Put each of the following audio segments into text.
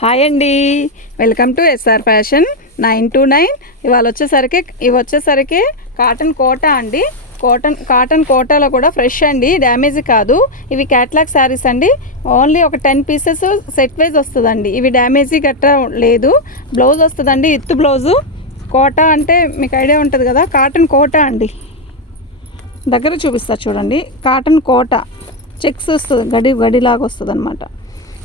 Hi అండి. Welcome to S R fashion nine to nine. ఇవాళ వచ్చేసరికి ఇవి వచ్చేసరికి కాటన్ కోటా అండి. కాటన్ కాటన్ కోటాలో కూడా ఫ్రెష్ అండి డ్యామేజ్ కాదు. ఇవి క్యాట్లాగ్ శారీస్ అండి. ఓన్లీ ఒక టెన్ పీసెస్ సెట్ వైజ్ వస్తుందండి. ఇవి డ్యామేజీ గట్రా లేదు. బ్లౌజ్ వస్తుందండి ఇత్తు బ్లౌజు. కోటా అంటే మీకు ఐడియా ఉంటుంది కదా కాటన్ కోటా అండి. దగ్గర చూపిస్తారు చూడండి. కాటన్ కోట. చెక్స్ వస్తుంది గడి గడిలాగా వస్తుంది అనమాట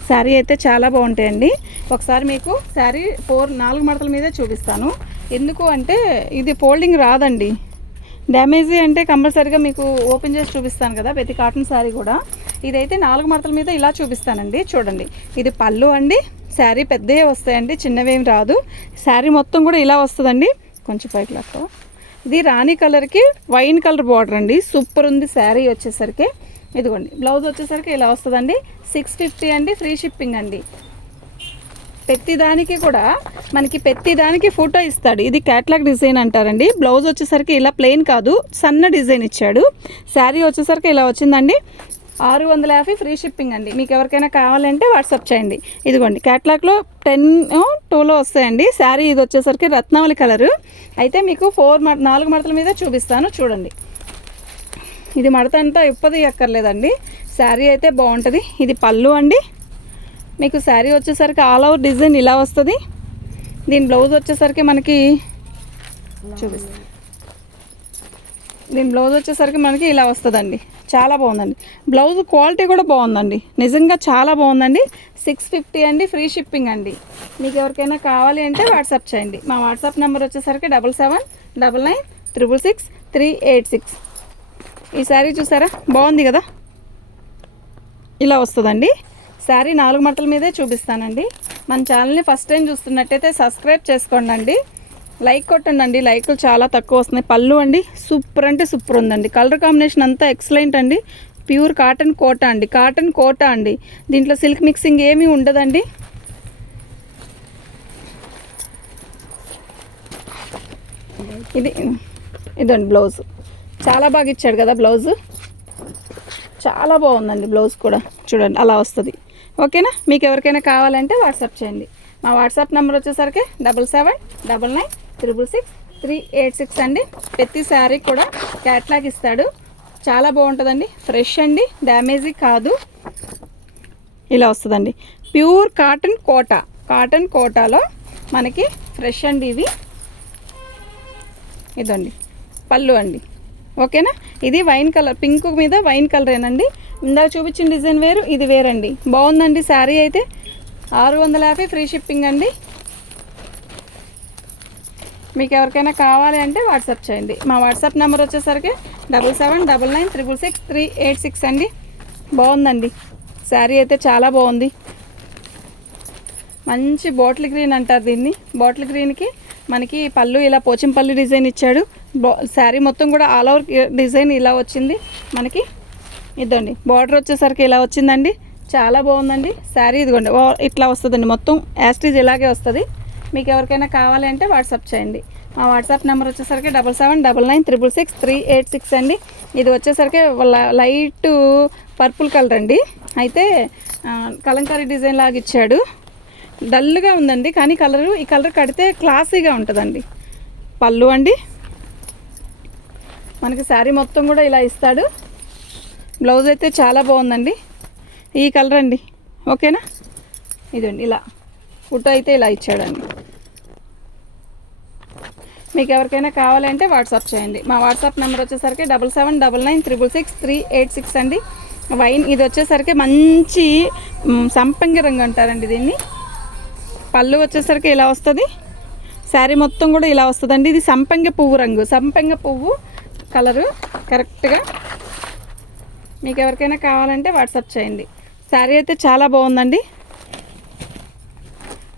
శారీ అయితే చాలా బాగుంటాయండి. ఒకసారి మీకు శారీ ఫోర్ నాలుగు మడతల మీదే చూపిస్తాను. ఎందుకు అంటే ఇది ఫోల్డింగ్ రాదండి. డ్యామేజీ అంటే కంపల్సరీగా మీకు ఓపెన్ చేసి చూపిస్తాను కదా ప్రతి కాటన్ శారీ కూడా. ఇదైతే నాలుగు మడతల మీద ఇలా చూపిస్తానండి చూడండి. ఇది పళ్ళు అండి శారీ పెద్దవే వస్తాయండి చిన్నవేం రాదు. శారీ మొత్తం కూడా ఇలా వస్తుందండి. కొంచెం పైకి క్లాత్ ఇది రాణి కలర్కి వైన్ కలర్ బార్డర్ అండి సూపర్ ఉంది శారీ వచ్చేసరికి. ఇదిగోండి బ్లౌజ్ వచ్చేసరికి ఇలా వస్తుందండి. సిక్స్ ఫిఫ్టీ అండి ఫ్రీ షిప్పింగ్ అండి. ప్రతి దానికి కూడా మనకి ప్రతి దానికి ఫోటో ఇస్తాడు. ఇది క్యాట్లాగ్ డిజైన్ అంటారండి. బ్లౌజ్ వచ్చేసరికి ఇలా ప్లెయిన్ కాదు సన్న డిజైన్ ఇచ్చాడు. శారీ వచ్చేసరికి ఇలా వచ్చిందండి. ఆరు వందల యాభై ఫ్రీ షిప్పింగ్ అండి. మీకు ఎవరికైనా కావాలంటే వాట్సాప్ చేయండి. ఇదిగోండి క్యాట్లాగ్లో టెన్ టూలో వస్తాయండి. శారీ ఇది వచ్చేసరికి రత్నావళి కలరు. అయితే మీకు ఫోర్ నాలుగు మడతల మీద చూపిస్తాను చూడండి. ఇది మడత అంతా ఇప్పది ఎక్కర్లేదండి శారీ అయితే బాగుంటుంది. ఇది పళ్ళు అండి. మీకు శారీ వచ్చేసరికి ఆల్ ఓవర్ డిజైన్ ఇలా వస్తుంది. దీని బ్లౌజ్ వచ్చేసరికి మనకి చూపిస్తాను దీని బ్లౌజ్ వచ్చేసరికి మనకి ఇలా వస్తుందండి. చాలా బాగుందండి. బ్లౌజ్ క్వాలిటీ కూడా బాగుందండి. నిజంగా చాలా బాగుందండి. సిక్స్ ఫిఫ్టీ అండి ఫ్రీ షిప్పింగ్ అండి. మీకు ఎవరికైనా కావాలి అంటే వాట్సాప్ చేయండి. మా వాట్సాప్ నెంబర్ వచ్చేసరికి double seven double nine triple six three eight six. ఈ శారీ చూసారా? బాగుంది కదా? ఇలా వస్తుందండి. శారీ నాలుగు మడతల మీదే చూపిస్తానండి. మన ఛానల్ని ఫస్ట్ టైం చూస్తున్నట్టయితే సబ్స్క్రైబ్ చేసుకోండి అండి లైక్ కొట్టండి అండి లైకులు చాలా తక్కువ వస్తున్నాయి. పళ్ళు అండి సూపర్ అంటే సూపర్ ఉందండి. కలర్ కాంబినేషన్ అంతా ఎక్సలెంట్ అండి. ప్యూర్ కాటన్ కోట అండి. కాటన్ కోట అండి. దీంట్లో సిల్క్ మిక్సింగ్ ఏమీ ఉండదండి. ఇది ఇదండి బ్లౌజ్. చాలా బాగా ఇచ్చాడు కదా బ్లౌజ్. చాలా బాగుందండి బ్లౌజ్ కూడా. చూడండి అలా వస్తుంది. ఓకేనా? మీకు ఎవరికైనా కావాలంటే వాట్సాప్ చేయండి. మా వాట్సాప్ నెంబర్ వచ్చేసరికి double seven double nine triple six three eight six అండి. ప్రతి శారీ కూడా క్యాట్లాగ్ ఇస్తాడు. చాలా బాగుంటుందండి. ఫ్రెష్ అండి డ్యామేజీ కాదు. ఇలా వస్తుందండి. ప్యూర్ కాటన్ కోట. కాటన్ కోటాలో మనకి ఫ్రెష్ అండి ఇవి. ఇదండి. పళ్ళు అండి. ఓకేనా? ఇది వైన్ కలర్ పింక్ మీద వైన్ కలరేనండి. ఇందాక చూపించిన డిజైన్ వేరు ఇది వేరండి. బాగుందండి శారీ అయితే. ఆరు వందల యాభై ఫ్రీ షిప్పింగ్ అండి. మీకు ఎవరికైనా కావాలి అంటే వాట్సాప్ చేయండి. మా వాట్సాప్ నెంబర్ వచ్చేసరికి double seven double nine triple six three eight six అండి. బాగుందండి. శారీ అయితే చాలా బాగుంది. మంచి బాటిల్ గ్రీన్ అంటారు దీన్ని. బాటిల్ గ్రీన్కి మనకి పళ్ళు ఇలా పోచంపల్లి డిజైన్ ఇచ్చాడు. శారీ మొత్తం కూడా ఆల్ ఓవర్ డిజైన్ ఇలా వచ్చింది మనకి. ఇదండి బార్డర్ వచ్చేసరికి ఇలా వచ్చిందండి. చాలా బాగుందండి. శారీ ఇదిగోండి ఇట్లా వస్తుందండి మొత్తం. యాస్టీజ్ ఇలాగే వస్తుంది. మీకు ఎవరికైనా కావాలి అంటే వాట్సాప్ చేయండి. మా వాట్సాప్ నెంబర్ వచ్చేసరికి double seven double nine triple six three eight six అండి. ఇది వచ్చేసరికి లైట్ పర్పుల్ కలర్ అండి. అయితే కలంకారీ డిజైన్ లాగా ఇచ్చాడు. డల్గా ఉందండి కానీ కలరు ఈ కలర్ కడితే క్లాసీగా ఉంటుందండి. పళ్ళు అండి. మనకి శారీ మొత్తం కూడా ఇలా ఇస్తాడు. బ్లౌజ్ అయితే చాలా బాగుందండి. ఈ కలర్ అండి. ఓకేనా? ఇదండి ఇలా. ఫుట్ అయితే ఇలా ఇచ్చాడండి. మీకు ఎవరికైనా కావాలంటే వాట్సాప్ చేయండి. మా వాట్సాప్ నెంబర్ వచ్చేసరికి double seven double nine triple six three eight six అండి. వైన్ ఇది వచ్చేసరికి మంచి సంపంగి రంగు అంటారండి దీన్ని. పళ్ళు వచ్చేసరికి ఇలా వస్తుంది. శారీ మొత్తం కూడా ఇలా వస్తుందండి. ఇది సంపంగ పువ్వు రంగు. సంపంగ పువ్వు కలరు కరెక్ట్గా మీకు ఎవరికైనా కావాలంటే వాట్సాప్ చేయండి. శారీ అయితే చాలా బాగుందండి.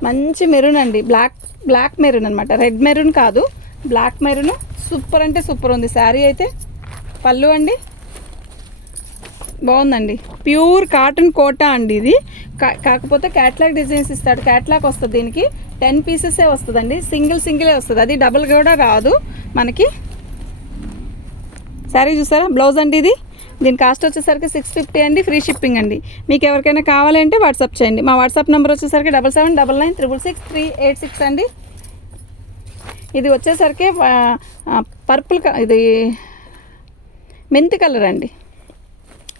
మంచి మెరూన్ అండి. బ్లాక్ బ్లాక్ మెరూన్ అనమాట రెడ్ మెరూన్ కాదు. Black maroon. సూపర్ అంటే సూపర్ ఉంది. శారీ అయితే పళ్ళు అండి. బాగుందండి. ప్యూర్ కాటన్ కోటా అండి ఇది. కాకపోతే క్యాట్లాగ్ డిజైన్స్ ఇస్తాడు. క్యాట్లాగ్ వస్తుంది దీనికి. టెన్ పీసెసే వస్తుందండి. సింగిల్ సింగిలే వస్తుంది. అది డబుల్ కూడా రాదు మనకి. శారీ చూసారా? బ్లౌజ్ అండి ఇది. దీని కాస్ట్ వచ్చేసరికి సిక్స్ ఫిఫ్టీ అండి. ఫ్రీ షిప్పింగ్ అండి. మీకు ఎవరికైనా కావాలంటే వాట్సాప్ చేయండి. మా వాట్సాప్ నెంబర్ వచ్చేసరికి double seven double nine triple six three eight six అండి. ఇది వచ్చేసరికి పర్పుల్ ఇది మెంతి కలర్ అండి.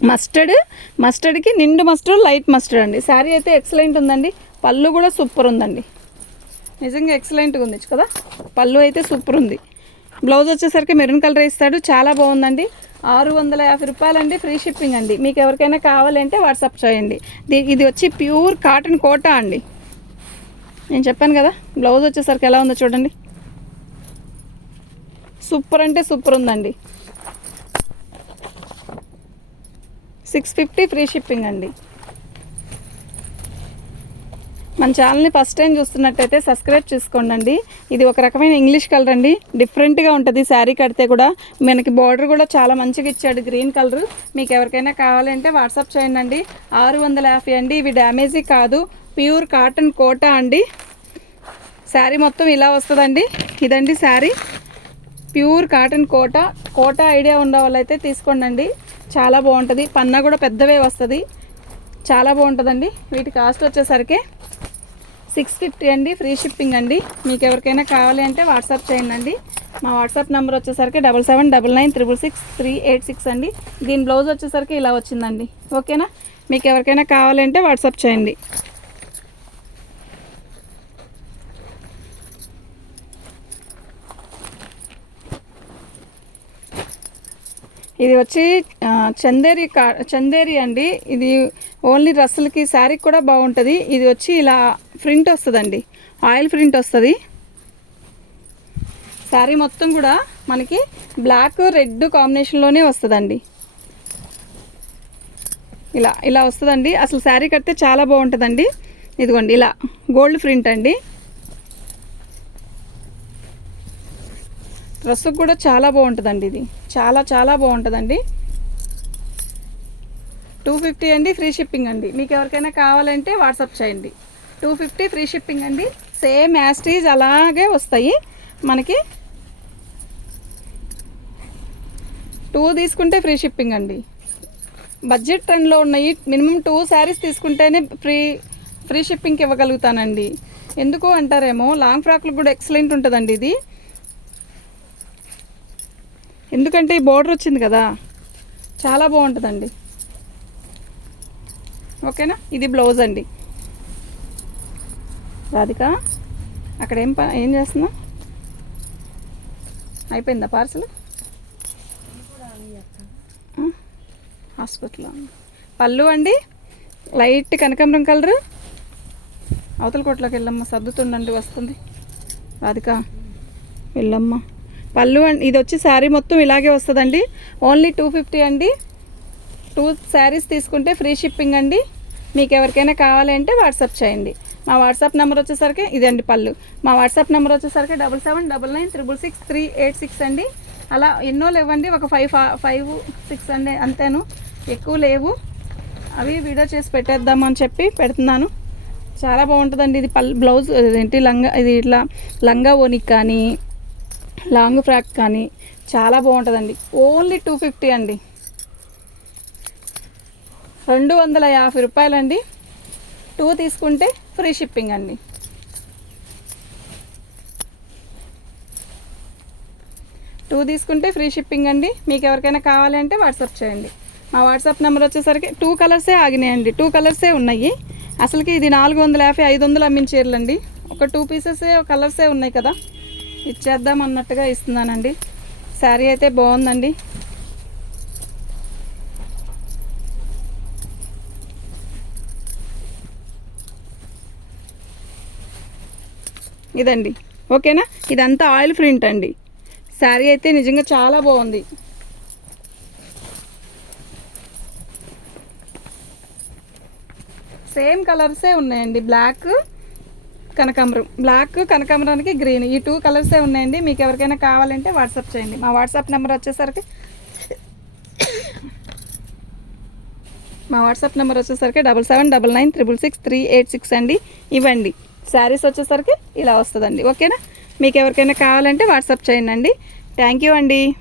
మస్టర్డ్ మస్టర్డ్కి నిండు మస్టర్డ్ లైట్ మస్టర్డ్ అండి. శారీ అయితే ఎక్సలెంట్ ఉందండి. పళ్ళు కూడా సూపర్ ఉందండి. నిజంగా ఎక్సలెంట్గా ఉంది కదా? పళ్ళు అయితే సూపర్ ఉంది. బ్లౌజ్ వచ్చేసరికి మెరూన్ కలర్ ఇస్తాడు. చాలా బాగుందండి. ఆరు వందల యాభై రూపాయలండి. ఫ్రీ షిప్పింగ్ అండి. మీకు ఎవరికైనా కావాలంటే వాట్సాప్ చేయండి. ఇది వచ్చి ప్యూర్ కాటన్ కోటా అండి. నేను చెప్పాను కదా బ్లౌజ్ వచ్చేసరికి ఎలా ఉందో చూడండి. సూపర్ అంటే సూపర్ ఉందండి. సిక్స్ ఫిఫ్టీ ఫ్రీ షిప్పింగ్ అండి. మన ఛానల్ని ఫస్ట్ టైం చూస్తున్నట్టయితే సబ్స్క్రైబ్ చేసుకోండి అండి ఇది ఒక రకమైన ఇంగ్లీష్ కలర్ అండి. డిఫరెంట్గా ఉంటుంది. శారీ కడితే కూడా మనకి బార్డర్ కూడా చాలా మంచిగా ఇచ్చాడు గ్రీన్ కలర్. మీకు ఎవరికైనా కావాలంటే వాట్సాప్ చేయండి అండి ఆరు వందల యాభై అండి. ఇవి డ్యామేజీ కాదు. ప్యూర్ కాటన్ కోటా అండి. శారీ మొత్తం ఇలా వస్తుందండి. ఇదండి sari. Pure cotton Kota. Kota idea ఉన్న వాళ్ళైతే తీసుకోండి చాలా బాగుంటుంది. పన్నా కూడా పెద్దవే వస్తుంది. చాలా బాగుంటుందండి. వీటి కాస్ట్ వచ్చేసరికి సిక్స్ ఫిఫ్టీ అండి. ఫ్రీ షిప్పింగ్ అండి. మీకు ఎవరికైనా కావాలి అంటే వాట్సాప్ చేయండి అండి. మా వాట్సాప్ నెంబర్ వచ్చేసరికి double seven double nine triple six three eight six అండి. దీని బ్లౌజ్ వచ్చేసరికి ఇలా వచ్చిందండి. ఓకేనా? మీకు ఎవరికైనా కావాలంటే వాట్సాప్ చేయండి. ఇది వచ్చి చందేరి కా చందేరి అండి. ఇది ఓన్లీ డ్రెస్సులకి శారీకి కూడా బాగుంటుంది. ఇది వచ్చి ఇలా ప్రింట్ వస్తుందండి. ఆయిల్ ప్రింట్ వస్తుంది. శారీ మొత్తం కూడా మనకి బ్లాక్ రెడ్ కాంబినేషన్లోనే వస్తుందండి. ఇలా ఇలా వస్తుందండి. అసలు శారీ కడితే చాలా బాగుంటుందండి. ఇదిగోండి ఇలా గోల్డ్ ప్రింట్ అండి. డ్రెస్ కూడా చాలా బాగుంటుందండి ఇది. చాలా చాలా బాగుంటుందండి. టూ ఫిఫ్టీ అండి ఫ్రీ షిప్పింగ్ అండి. మీకు ఎవరికైనా కావాలంటే వాట్సాప్ చేయండి. టూ ఫిఫ్టీ ఫ్రీ షిప్పింగ్ అండి. సేమ్ యాస్టీజ్ అలాగే వస్తాయి. మనకి టూ తీసుకుంటే ఫ్రీ షిప్పింగ్ అండి. బడ్జెట్ ట్రెండ్లో ఉన్నాయి. మినిమం టూ శారీస్ తీసుకుంటేనే ఫ్రీ ఫ్రీ షిప్పింగ్కి ఇవ్వగలుగుతానండి. ఎందుకు అంటారేమో లాంగ్ ఫ్రాక్లు కూడా ఎక్సలెంట్ ఉంటుందండి ఇది. ఎందుకంటే ఈ బోర్డర్ వచ్చింది కదా చాలా బాగుంటుందండి. ఓకేనా? ఇది బ్లౌజ్ అండి. రాధిక అక్కడ ఏం ఏం చేస్తున్నా? అయిపోయిందా పార్సల్ హాస్పిటల్లో పళ్ళు అండి లైట్ కనకాంబరం కలరు. అవతల కోట్లోకి వెళ్ళమ్మా సర్దుతుండండి వస్తుంది. రాధిక వెళ్ళమ్మా. పళ్ళు ఇది వచ్చి శారీ మొత్తం ఇలాగే వస్తుందండి. ఓన్లీ టూ ఫిఫ్టీ అండి. టూ శారీస్ తీసుకుంటే ఫ్రీ షిప్పింగ్ అండి. మీకు ఎవరికైనా కావాలంటే వాట్సాప్ చేయండి. మా వాట్సాప్ నెంబర్ వచ్చేసరికి ఇదండి పళ్ళు. మా వాట్సాప్ నెంబర్ వచ్చేసరికి double seven double nine triple six three eight six అండి. అలా ఎన్నో లేవండి. ఒక ఫైవ్ ఫైవ్ సిక్స్ అండి అంతేను. ఎక్కువ లేవు. అవి వీడియో చేసి పెట్టేద్దామని చెప్పి పెడుతున్నాను. చాలా బాగుంటుందండి. ఇది పల్ బ్లౌజ్ ఏంటి లంగా ఇది ఇట్లా లంగా ఓనికి కానీ లాంగ్ ఫ్రాక్ కానీ చాలా బాగుంటుందండి. ఓన్లీ టూ ఫిఫ్టీ అండి. రెండు వందల యాభై రూపాయలండి. టూ తీసుకుంటే ఫ్రీ షిప్పింగ్ అండి. టూ తీసుకుంటే ఫ్రీ షిప్పింగ్ అండి. మీకు ఎవరికైనా కావాలి అంటే వాట్సాప్ చేయండి. మా వాట్సాప్ నెంబర్ వచ్చేసరికి టూ కలర్సే ఆగినాయండి. టూ కలర్సే ఉన్నాయి. అసలుకి ఇది నాలుగు వందల యాభై ఐదు వందలు అమ్మించేర్లండి ఒక టూ పీసెస్ కలర్సే ఉన్నాయి కదా. ఇచ్చేద్దాం అన్నట్టుగా ఇస్తున్నానండి. శారీ అయితే బాగుందండి. ఇదండి. ఓకేనా? ఇదంతా ఆయిల్ ప్రింట్ అండి. శారీ అయితే నిజంగా చాలా బాగుంది. సేమ్ కలర్సే ఉన్నాయండి. బ్లాక్ కనకాంబరం. బ్లాక్ కనకాంబరానికి గ్రీన్. ఈ టూ కలర్సే ఉన్నాయండి. మీకు ఎవరికైనా కావాలంటే వాట్సాప్ చేయండి. మా వాట్సాప్ నెంబర్ వచ్చేసరికి మా వాట్సాప్ నెంబర్ వచ్చేసరికి double seven double nine triple six three eight six అండి. ఇవ్వండి. శారీస్ వచ్చేసరికి ఇలా వస్తుందండి. ఓకేనా? మీకు ఎవరికైనా కావాలంటే వాట్సాప్ చేయండి. అండి థ్యాంక్ యూ అండి.